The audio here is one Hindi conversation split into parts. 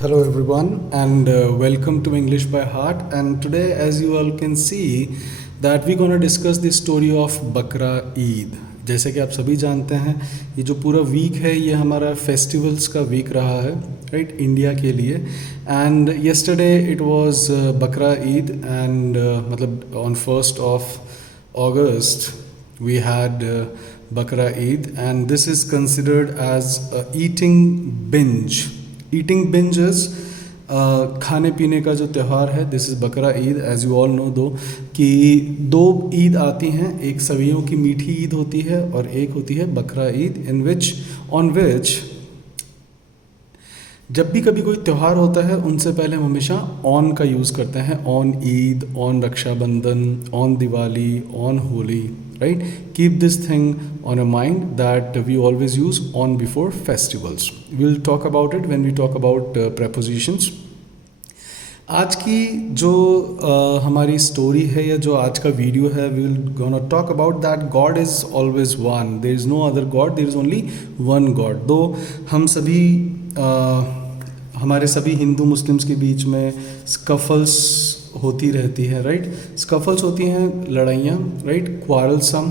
Hello everyone and welcome to English by Heart. And today, as you all can see, that we're gonna discuss the story of बकरा ईद. जैसे कि आप सभी जानते हैं, ये जो पूरा वीक है ये हमारा फेस्टिवल्स का वीक रहा है, राइट, इंडिया के लिए. एंड येस्टरडे इट वाज बकरा ईद एंड मतलब on 1st of August we had Bakra Eid, and this is considered as a eating binge. Eating binge is खाने पीने का जो त्यौहार है. This is Bakra Eid. As you all know though कि दो ईद आती हैं, एक सवियों की मीठी ईद होती है और एक होती है बकरा ईद, इन विच ऑन विच जब भी कभी कोई त्यौहार होता है उनसे पहले हम हमेशा ऑन का यूज़ करते हैं. On Eid, on Rakshabandhan, on Diwali, on Holi, right? Keep this thing on a mind that we always use on before festivals. We'll talk about it when we talk about prepositions. आज की जो हमारी स्टोरी है या जो आज का वीडियो है, we will gonna talk about that God is always one. There is no other God. There is only one God. दो हम सभी हमारे सभी हिंदू मुस्लिम्स के बीच में स्कफल्स होती रहती है, राइट. स्कफल्स होती हैं लड़ाइयाँ, राइट. क्वारलसम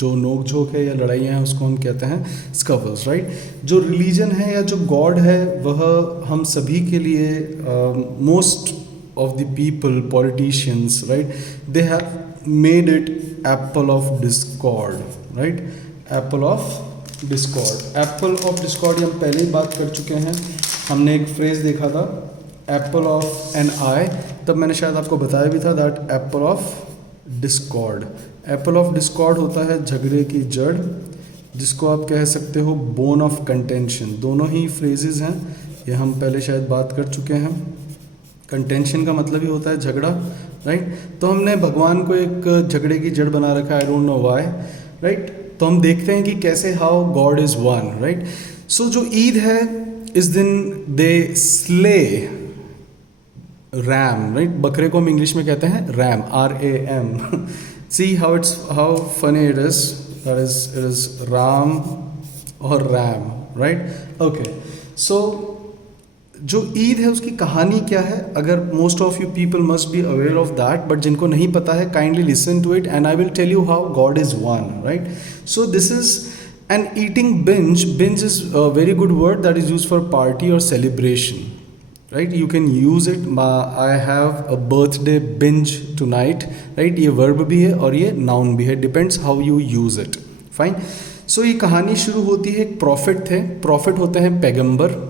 जो नोक झोंक है या लड़ाइयाँ हैं उसको हम कहते हैं स्कफल्स, राइट. जो रिलीजन है या जो गॉड है वह हम सभी के लिए most of the people, politicians, right, they have made it Apple of Discord, right. Apple of Discord. Apple of Discord हम पहले ही बात कर चुके हैं. हमने एक फ्रेज देखा था, एप्पल ऑफ एन आई. तब मैंने शायद आपको बताया भी था that Apple of Discord. Apple of Discord होता है झगड़े की जड़, जिसको आप कह सकते हो बोन ऑफ कंटेंशन. दोनों ही फ्रेजेस हैं, ये हम पहले शायद बात कर चुके हैं. कंटेंशन का मतलब ही होता है झगड़ा, राइट. तो हमने भगवान को एक झगड़े की जड़ बना रखा है, I don't know why, right. तो हम देखते हैं कि कैसे how God is one, right. So जो ईद है इस दिन दे स्ले रैम, राइट. बकरे को हम इंग्लिश में कहते हैं RAM, RAM. See how funny it is. It is Ram और रैम, राइट. ओके, सो जो ईद है उसकी कहानी क्या है, अगर most of you people must be aware of that, but जिनको नहीं पता है kindly listen to it and I will tell you how God is one, right. So this is an eating binge. Binge is a very good word that is used for party or celebration, right. You can use it. I have a birthday binge tonight, right. ये verb भी है और ये noun भी है, depends how you use it. Fine. So ये कहानी शुरू होती है, एक प्रॉफिट थे. प्रॉफिट होते हैं पैगंबर,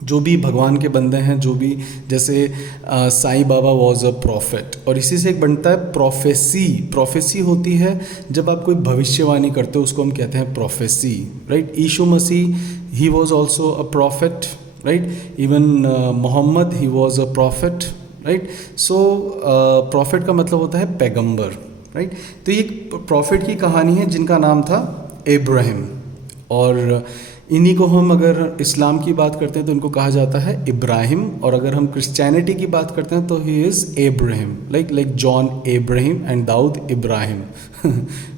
जो भी भगवान के बंदे हैं, जो भी, जैसे Sai Baba was a profit. और इसी से एक बनता है प्रोफेसी. प्रोफेसी होती है जब आप कोई भविष्यवाणी करते हो, उसको हम कहते हैं prophecy, right. Yeshu Masih, he was also a prophet, right. Even Mohammad, he was a prophet, right. So prophet का मतलब होता है पैगंबर, राइट. तो ये प्रॉफिट की कहानी है जिनका नाम था इब्राहिम, और इन्हीं को हम अगर इस्लाम की बात करते हैं तो इनको कहा जाता है इब्राहिम. और अगर हम क्रिश्चियनिटी की बात करते हैं तो he is Abraham, like John Abraham and Daud Ibrahim.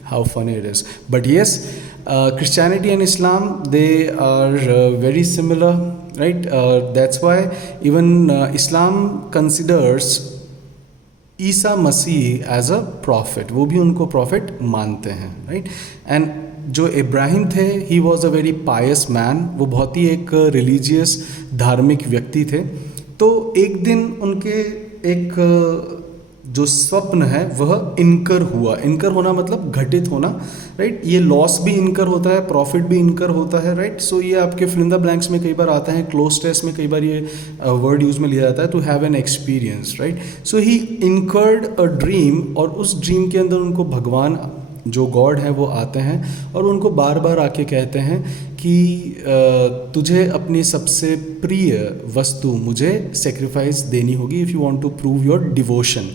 How funny it is. But yes, Christianity and Islam, they are very similar, right. That's why even Islam considers Isa Masih as a prophet. वो भी उनको प्रॉफिट मानते हैं, राइट. एंड जो इब्राहिम थे, ही was a very Payas man. वो बहुत ही एक रिलीजियस, धार्मिक व्यक्ति थे. तो एक दिन उनके एक जो स्वप्न है वह इनकर हुआ. इनकर होना मतलब घटित होना, राइट. ये लॉस भी इनकर होता है, प्रॉफिट भी इनकर होता है, राइट. सो ये आपके फिल इन द ब्लैंक्स में कई बार आता है, क्लोज टेस्ट में कई बार ये वर्ड यूज में लिया जाता है, to have an experience, right. So he incurred a dream, और उस ड्रीम के अंदर उनको भगवान जो गॉड है वो आते हैं और उनको बार बार आके कहते हैं कि तुझे अपनी सबसे प्रिय वस्तु मुझे सेक्रीफाइस देनी होगी if you want to prove your devotion.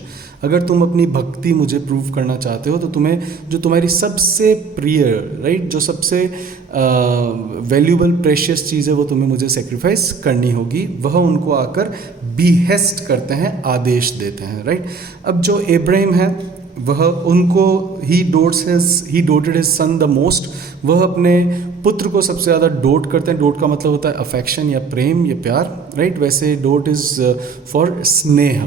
अगर तुम अपनी भक्ति मुझे प्रूव करना चाहते हो तो तुम्हें जो तुम्हारी सबसे प्रिय, राइट, जो सबसे वैल्यूबल प्रेशियस चीज़ है वो तुम्हें मुझे सेक्रीफाइस करनी होगी. वह उनको आकर बीहेस्ट करते हैं, आदेश देते हैं, राइट. अब जो इब्राहिम है वह उनको ही doted his son the most, वह अपने पुत्र को सबसे ज़्यादा डोट करते हैं। डोट का मतलब होता है अफेक्शन या प्रेम या प्यार, राइट। वैसे डोट इज़ फॉर स्नेह,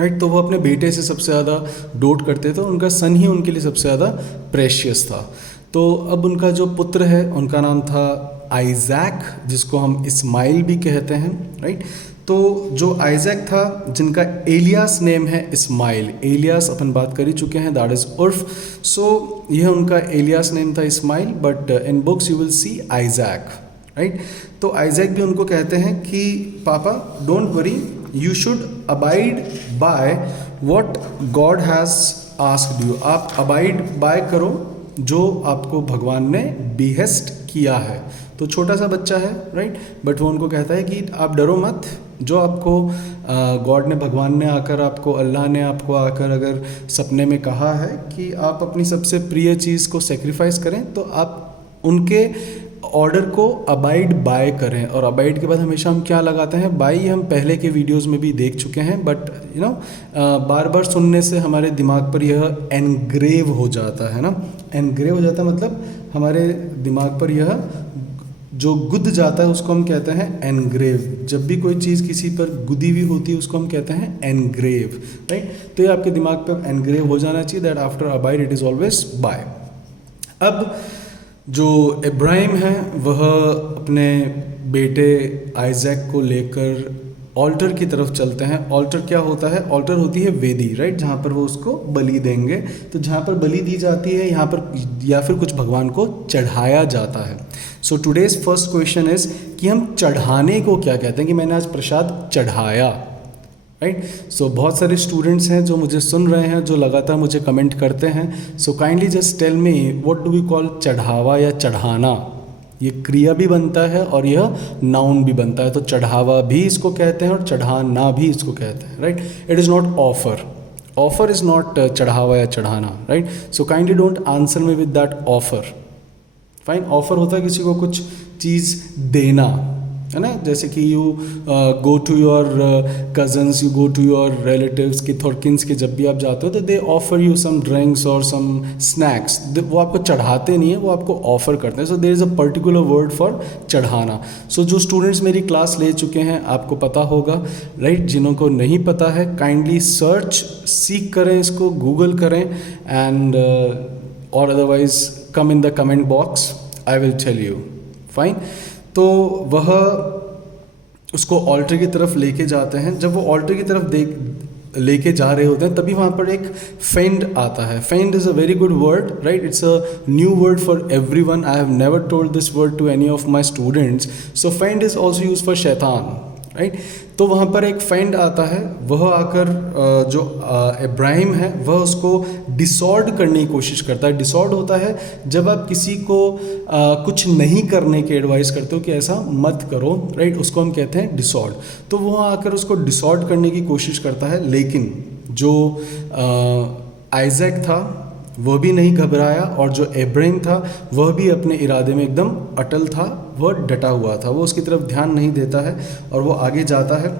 राइट। तो वो अपने बेटे से सबसे ज़्यादा डोट करते थे, उनका सन ही उनके लिए सबसे ज़्यादा प्रेशियस था। तो अब उनका जो पुत्र है उनका नाम था आइजैक, जिसको हम इस्माइल भी कहते हैं, राइट। तो जो आइजैक था, जिनका एलियास नेम है इस्माइल, एलियास अपन बात कर ही चुके हैं, दैट इज़ उर्फ। सो यह उनका एलियास नेम था Ismail, but in books you will see Isaac, right. तो आइजैक भी उनको कहते हैं कि पापा don't worry, you should abide by what God has asked you. आप अबाइड बाय करो जो आपको भगवान ने बिहेस्ट किया है। तो छोटा सा बच्चा है, राइट, बट वो उनको कहता है कि आप डरो मत, जो आपको गॉड ने, भगवान ने आकर आपको, अल्लाह ने आपको आकर अगर सपने में कहा है कि आप अपनी सबसे प्रिय चीज़ को सेक्रीफाइस करें, तो आप उनके ऑर्डर को अबाइड बाय करें। और अबाइड के बाद हमेशा हम क्या लगाते हैं, बाई, हम पहले के वीडियोस में भी देख चुके हैं, बट यू नो बार बार सुनने से हमारे दिमाग पर यह एनग्रेव हो जाता है ना। एनग्रेव हो जाता है मतलब हमारे दिमाग पर यह जो गुद जाता है उसको हम कहते हैं एनग्रेव। जब भी कोई चीज़ किसी पर गुदी हुई होती है उसको हम कहते हैं एनग्रेव, राइट। तो ये आपके दिमाग पर एनग्रेव हो जाना चाहिए, that after abide it is always by. अब जो इब्राहिम है वह अपने बेटे आइजैक को लेकर ऑल्टर की तरफ चलते हैं। ऑल्टर क्या होता है, ऑल्टर होती है वेदी, राइट, जहाँ पर वो उसको बलि देंगे। तो जहाँ पर बलि दी जाती है यहाँ पर, या फिर कुछ भगवान को चढ़ाया जाता है। So today's first question is कि हम चढ़ाने को क्या कहते हैं, कि मैंने आज प्रसाद चढ़ाया, राइट। सो बहुत सारे स्टूडेंट्स हैं जो मुझे सुन रहे हैं, जो लगातार मुझे कमेंट करते हैं। So kindly just tell me what do we call चढ़ावा या चढ़ाना। ये क्रिया भी बनता है और यह नाउन भी बनता है। तो चढ़ावा भी इसको कहते हैं और चढ़ाना भी इसको कहते हैं, right. It is not offer, offer is not चढ़ावा या चढ़ाना, right. So kindly don't answer me with that offer, fine. Offer होता है किसी को कुछ चीज़ देना, है ना, जैसे कि you go to your cousins, you go to your relatives की थोरकिन्स के, जब भी आप जाते हो तो they offer you some drinks और सम स्नैक्स। वो आपको चढ़ाते नहीं है, वो आपको ऑफर करते हैं। So there is a particular word for चढ़ाना। सो जो स्टूडेंट्स मेरी क्लास ले चुके हैं आपको पता होगा, राइट। जिन्हों को नहीं पता है काइंडली सर्च, सीख करें इसको, गूगल करें, एंड और otherwise come in the comment box, I will tell you, fine. तो वह उसको ऑल्टर की तरफ लेके जाते हैं। जब वो ऑल्टर की तरफ लेके जा रहे होते हैं तभी वहाँ पर एक फेंड आता है। Fiend is a very good word, right. It's a new word for everyone. I have never told this word to any of my students. So fiend is also use for शैतान, राइट। तो वहाँ पर एक फेंड आता है, वह आकर जो इब्राहिम है वह उसको डिसॉर्ड करने की कोशिश करता है। डिसॉर्ड होता है जब आप किसी को कुछ नहीं करने की एडवाइस करते हो कि ऐसा मत करो, राइट, उसको हम कहते हैं डिसॉर्ड। तो वह आकर उसको डिसॉर्ड करने की कोशिश करता है, लेकिन जो आइजैक था वह भी नहीं घबराया, और जो इब्राहिम था वह भी अपने इरादे में एकदम अटल था, वह डटा हुआ था, वो उसकी तरफ ध्यान नहीं देता है और वो आगे जाता है।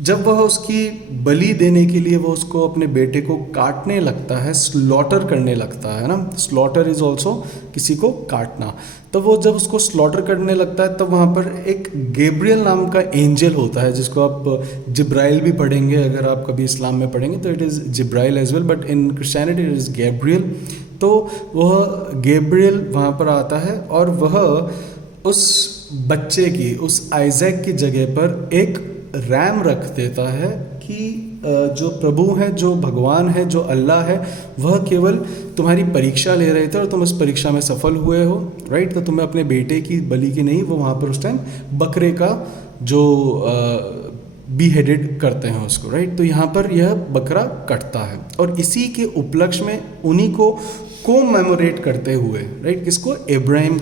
जब वह उसकी बलि देने के लिए वो उसको अपने बेटे को काटने लगता है, स्लॉटर करने लगता है ना, स्लॉटर इज़ ऑल्सो किसी को काटना। तब वो जब उसको स्लॉटर करने लगता है तब वहाँ पर एक गैब्रियल नाम का एंजल होता है, जिसको आप जिब्राइल भी पढ़ेंगे, अगर आप कभी इस्लाम में पढ़ेंगे तो it is Jibrail as well, but in Christianity it is Gabriel. तो वह गैब्रियल वहाँ पर आता है और वह उस बच्चे की, उस आइजैक की जगह पर एक रैम रख देता है कि जो प्रभु हैं, जो भगवान है, जो अल्लाह है, वह केवल तुम्हारी परीक्षा ले रहे थे और तुम इस परीक्षा में सफल हुए हो, राइट। तो तुम्हें अपने बेटे की बलि की नहीं, वो वहाँ पर उस टाइम बकरे का जो बीहेडेड करते हैं उसको, राइट। तो यहाँ पर यह बकरा कटता है और इसी के उपलक्ष्य में उन्हीं को कोमेमोरेट करते हुए, राइट, किसको, इब्राहिम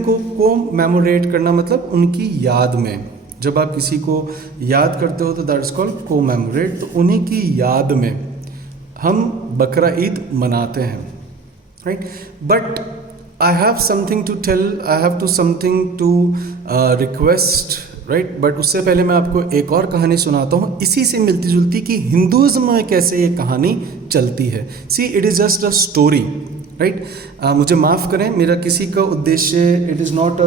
को कोमेमोरेट करना मतलब उनकी याद में। जब आप किसी को याद करते हो तो दैट इज कॉल्ड कोमेमोरेट। तो उन्हीं की याद में हम बकरा ईद मनाते हैं, right. But I have something to tell, I have to something to request right. But उससे पहले मैं आपको एक और कहानी सुनाता हूँ इसी से मिलती जुलती कि हिंदुज़्म में कैसे ये कहानी चलती है। See it is just a story, right. मुझे माफ़ करें, मेरा किसी का उद्देश्य, it is not a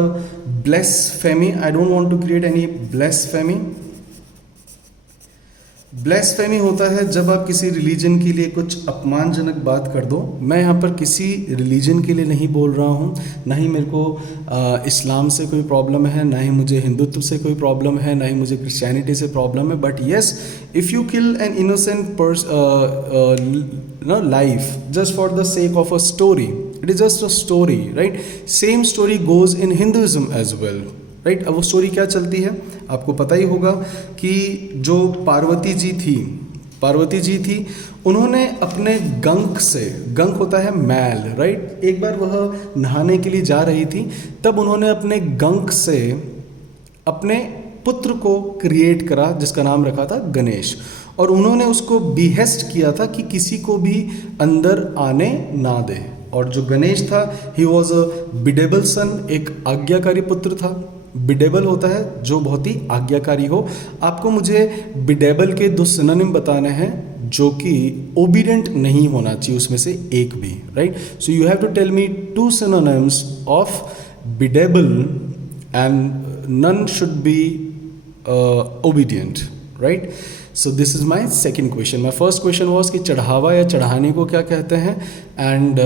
blasphemy, I don't want to create any blasphemy. Blasphemy होता है जब आप किसी रिलीजन के लिए कुछ अपमानजनक बात कर दो। मैं यहाँ पर किसी रिलीजन के लिए नहीं बोल रहा हूँ, ना ही मेरे को इस्लाम से कोई प्रॉब्लम है, ना ही मुझे हिंदुत्व से कोई प्रॉब्लम है, ना ही मुझे क्रिश्चियनिटी से प्रॉब्लम है। But yes, if you kill an innocent life just for the sake of a story, it is just a story, right. Same story goes in Hinduism as well, right. अब वो स्टोरी क्या चलती है आपको पता ही होगा कि जो पार्वती जी थी उन्होंने अपने गंक से, गंक होता है मैल, राइट। एक बार वह नहाने के लिए जा रही थी, तब उन्होंने अपने गंक से अपने पुत्र को क्रिएट करा जिसका नाम रखा था गणेश, और उन्होंने उसको बिहेस्ट किया था कि किसी को भी अंदर आने ना दे। और जो गणेश था, ही वॉज अ बिडेबल सन, एक आज्ञाकारी पुत्र था। बिडेबल होता है जो बहुत ही आज्ञाकारी हो। आपको मुझे बिडेबल के 2 सिनोनिम बताने हैं जो कि ओबीडेंट नहीं होना चाहिए उसमें से एक भी, right. So you have to tell me 2 synonyms of biddable and none should be obedient, right. So this is my second question. My first question was कि चढ़ावा या चढ़ाने को क्या कहते हैं, and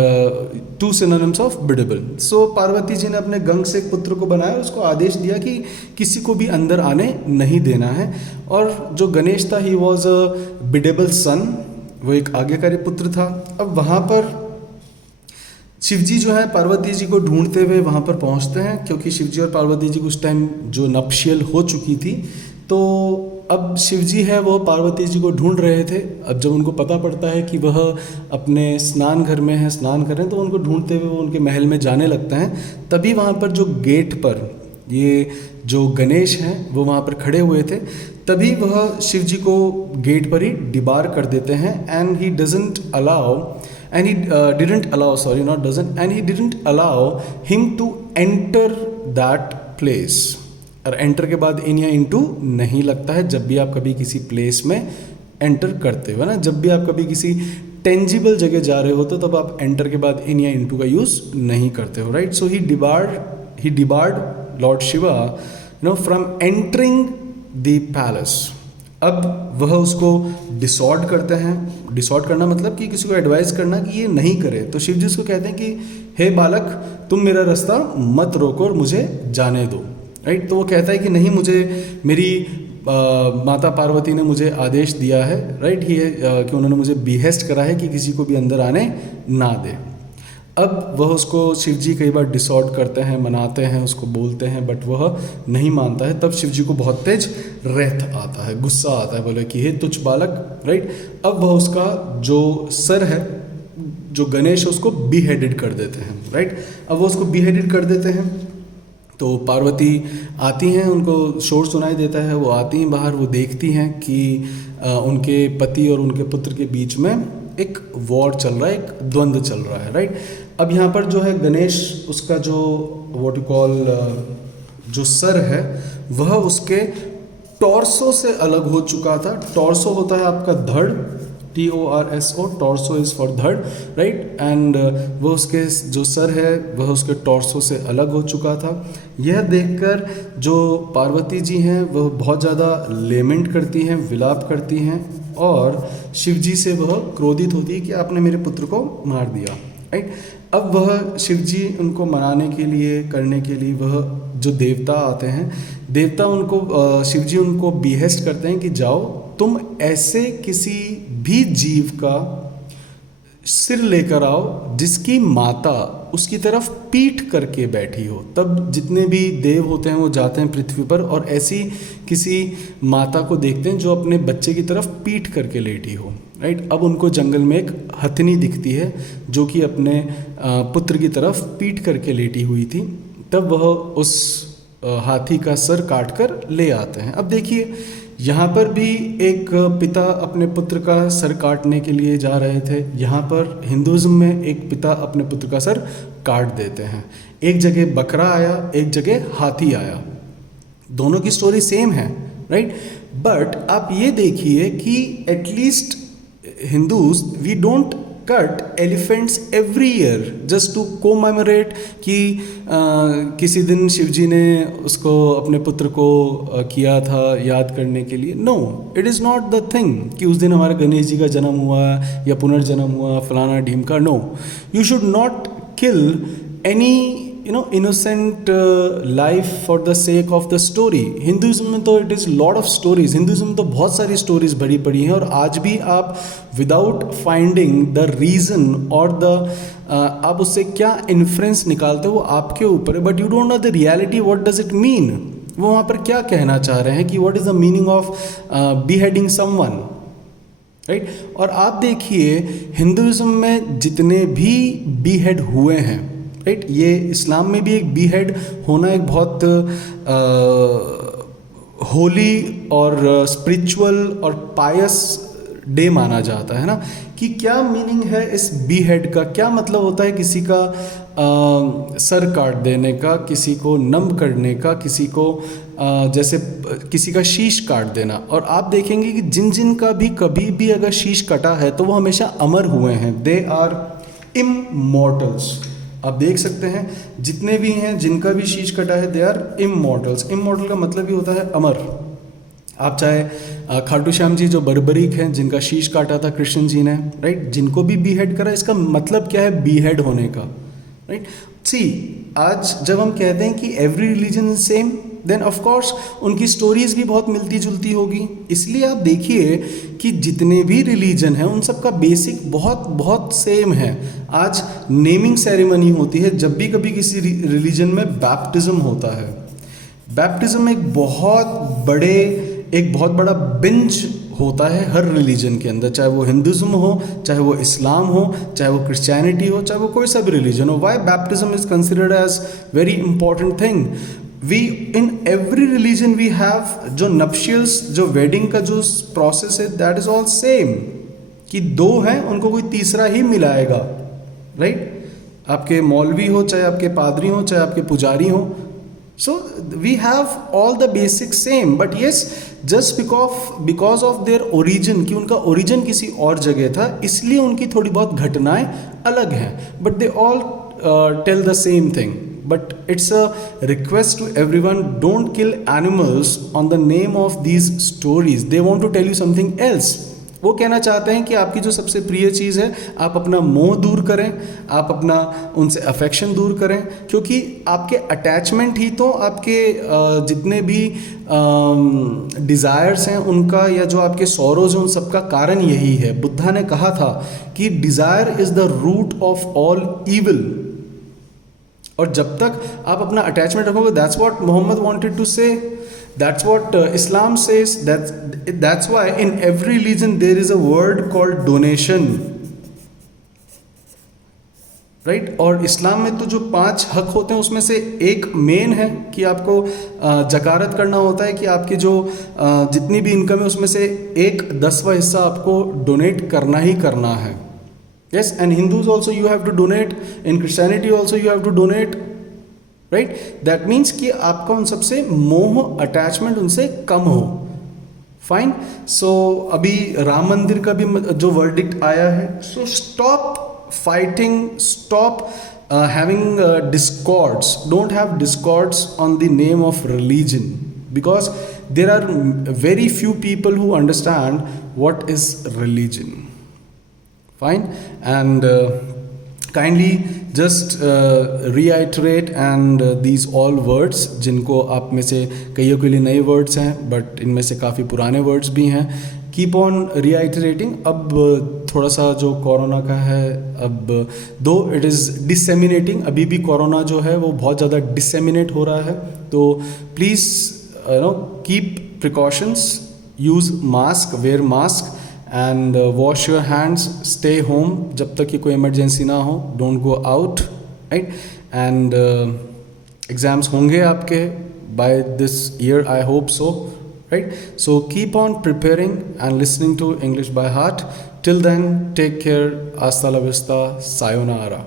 2 synonyms of biddable. So Parvati ji ने अपने गंग से एक पुत्र को बनाया, उसको आदेश दिया कि किसी को भी अंदर आने नहीं देना है। और जो गणेश था, ही वॉज अ बिडेबल सन, वो एक आज्ञाकारी पुत्र था। अब वहाँ पर शिवजी जो है पार्वती जी को ढूंढते हुए वहाँ पर पहुँचते हैं, क्योंकि शिवजी और पार्वती जी उस टाइम जो नप्शियल हो चुकी थी, तो अब शिवजी है वो पार्वती जी को ढूंढ रहे थे। अब जब उनको पता पड़ता है कि वह अपने स्नान घर में है, स्नान कर रहे हैं, तो उनको ढूंढते हुए वो उनके महल में जाने लगता है। तभी वहाँ पर जो गेट पर ये जो गणेश हैं वो वहाँ पर खड़े हुए थे, तभी वह शिवजी को गेट पर ही डिबार कर देते हैं। And he doesn't allow and he didn't allow, sorry, not doesn't, and he didn't allow him to enter that place। और एंटर के बाद इन या इनटू नहीं लगता है जब भी आप कभी किसी प्लेस में एंटर करते हो ना। जब भी आप कभी किसी टेंजिबल जगह जा रहे हो तो तब आप एंटर के बाद इन या इनटू का यूज़ नहीं करते हो, right. So he debarred Lord Shiva from entering the palace. अब वह उसको डिसॉर्ड करते हैं। डिसॉर्ड करना मतलब कि किसी को एडवाइस करना कि ये नहीं करे। तो शिव जी उसको कहते हैं कि हे बालक, तुम मेरा रास्ता मत रोको और मुझे जाने दो, राइट। तो वो कहता है कि नहीं, मुझे मेरी माता पार्वती ने मुझे आदेश दिया है, राइट, कि उन्होंने मुझे बिहेस्ट करा है कि किसी को भी अंदर आने ना दे। अब वह उसको शिवजी कई बार डिसॉर्ड करते हैं, मनाते हैं, उसको बोलते हैं, बट वह नहीं मानता है। तब शिवजी को बहुत तेज रेत आता है, गुस्सा आता है, बोले कि हे तुच्छ बालक, राइट। अब वह उसका जो सर है, जो गणेश है, उसको बीहेडेड कर देते हैं, राइट। अब वो उसको बीहेडेड कर देते हैं। तो पार्वती आती हैं, उनको शोर सुनाई देता है, वो आती हैं बाहर, वो देखती हैं कि उनके पति और उनके पुत्र के बीच में एक वॉर चल रहा है, एक द्वंद्व चल रहा है, राइट। अब यहाँ पर जो है गणेश, उसका जो व्हाट यू कॉल जो सर है वह उसके टॉर्सो से अलग हो चुका था। टॉर्सो होता है आपका धड़, TORSO, टॉर्सो इज़ फॉर धड़, राइट। एंड वह उसके जो सर है वह उसके टॉर्सो से अलग हो चुका था। यह देखकर जो पार्वती जी हैं वह बहुत ज़्यादा लेमेंट करती हैं, विलाप करती हैं, और शिव जी से वह क्रोधित होती है कि आपने मेरे पुत्र को मार दिया, राइट। अब वह शिव जी उनको मनाने के लिए, करने के लिए, वह जो देवता आते हैं, देवता उनको शिव जी उनको बिहेस्ट करते हैं कि जाओ तुम ऐसे किसी भी जीव का सिर लेकर आओ जिसकी माता उसकी तरफ पीठ करके बैठी हो। तब जितने भी देव होते हैं वो जाते हैं पृथ्वी पर और ऐसी किसी माता को देखते हैं जो अपने बच्चे की तरफ पीठ करके लेटी हो, राइट। अब उनको जंगल में एक हथनी दिखती है जो कि अपने पुत्र की तरफ पीठ करके लेटी हुई थी। तब वह उस हाथी का सर काट कर ले आते हैं। अब देखिए यहाँ पर भी एक पिता अपने पुत्र का सर काटने के लिए जा रहे थे। यहाँ पर हिंदुज़्म में एक पिता अपने पुत्र का सर काट देते हैं। एक जगह बकरा आया, एक जगह हाथी आया। दोनों की स्टोरी सेम है, राइट? बट आप ये देखिए कि at least Hindus we don't cut elephants every year just to commemorate कि किसी दिन शिवजी ने उसको अपने पुत्र को किया था याद करने के लिए. No, it is not the thing कि उस दिन हमारे गणेश जी का जन्म हुआ या पुनर्जन्म हुआ फलाना ढीमका. No, you should not kill any innocent life for the sake of the story. Hinduism में तो it is lot of stories. Hinduism में तो बहुत सारी स्टोरीज भरी पड़ी हैं, और आज भी आप विदाउट फाइंडिंग द रीज़न और आप उससे क्या इन्फ्रेंस निकालते हो वो आपके ऊपर है. But you don't know the reality, what does it mean. वो वहाँ पर क्या कहना चाह रहे हैं कि what is the meaning of beheading someone, right? और आप देखिए हिंदुज़्म में जितने भी बीहेड हुए हैं, राइट, ये इस्लाम में भी एक बीहेड होना एक बहुत होली और स्पिरिचुअल और पायस डे माना जाता है ना. कि क्या मीनिंग है इस बीहेड का, क्या मतलब होता है किसी का सर काट देने का, किसी को नम करने का, किसी को जैसे किसी का शीश काट देना. और आप देखेंगे कि जिन जिन का भी कभी भी अगर शीश कटा है तो वो हमेशा अमर हुए हैं. They are immortals. आप देख सकते हैं जितने भी हैं जिनका भी शीश कटा है, दे आर इमॉर्टल्स. इमॉर्टल का मतलब ही होता है अमर. आप चाहे खाटू श्याम जी जो बर्बरीक हैं, जिनका शीश काटा था कृष्ण जी ने, राइट, जिनको भी बीहेड करा, इसका मतलब क्या है बीहेड होने का, राइट? सी, आज जब हम कहते हैं कि every religion is same, then of course उनकी स्टोरीज भी बहुत मिलती जुलती होगी. इसलिए आप देखिए कि जितने भी रिलीजन हैं उन सब का बेसिक बहुत बहुत सेम है. आज नेमिंग सेरेमनी होती है जब भी कभी किसी रिलीजन में बैप्टिज्म होता है. बैप्टिज्म एक बहुत बड़ा बिंज होता है हर रिलीजन के अंदर, चाहे वो हिंदुज़्म हो, चाहे वो इस्लाम हो, चाहे वो क्रिश्चियनिटी हो, चाहे वो कोई सा भी रिलीजन हो. Why baptism is considered as very important thing. We in every religion we have जो नप्शियल्स, जो वेडिंग का जो प्रोसेस है, दैट इज ऑल सेम. कि दो हैं, उनको कोई तीसरा ही मिलाएगा, राइट? आपके मौलवी हो, चाहे आपके पादरी हो, चाहे आपके पुजारी हो. So we have all the basic same, but yes, just because of their origin, कि उनका origin किसी और जगह था, इसलिए उनकी थोड़ी बहुत घटनाएं अलग हैं, but they all tell the same thing. But it's a request to everyone, don't kill animals on the name of these stories. They want to tell you something else. वो कहना चाहते हैं कि आपकी जो सबसे प्रिय चीज़ है, आप अपना मोह दूर करें, आप अपना उनसे अफेक्शन दूर करें, क्योंकि आपके अटैचमेंट ही तो आपके जितने भी डिज़ायर्स हैं उनका, या जो आपके सॉरोज हैं उन सबका कारण यही है. बुद्धा ने कहा था कि desire is the root of all evil. और जब तक आप अपना अटैचमेंट रखोगे, that's what Mohammed wanted to say, that's what Islam says. That's why in every religion there is a word called donation, right? और इस्लाम में तो जो 5 हक होते हैं उसमें से एक मेन है कि आपको जकारत करना होता है, कि आपकी जो जितनी भी इनकम है उसमें से 1/10वां हिस्सा आपको डोनेट करना ही करना है. Yes, and Hindus also you have to donate. In Christianity also you have to donate. Right, that means कि आपका उन सबसे मोह, अटैचमेंट उनसे कम हो. फाइन. सो अभी राम मंदिर का भी जो वर्डिक्ट आया है, so stop fighting, stop having discords. Don't have discords on the name of religion, because there are very few people who understand what is religion. Fine. And kindly just reiterate and these all words, जिनको आप में से कईयों के लिए नए वर्ड्स हैं बट इनमें से काफ़ी पुराने वर्ड्स भी हैं. Keep on reiterating. अब थोड़ा सा जो कोरोना का है, अब दो इट इज़ डिसेमिनेटिंग, अभी भी कोरोना जो है वो बहुत ज़्यादा डिसेमिनेट हो रहा है. तो please keep precautions, use mask, wear mask and wash your hands, stay home जब तक कि कोई इमरजेंसी ना हो, don't go out, right? And exams होंगे आपके by this year, I hope so, right? So keep on preparing and listening to English by heart. Till then, take care. Hasta la vista. Sayonara.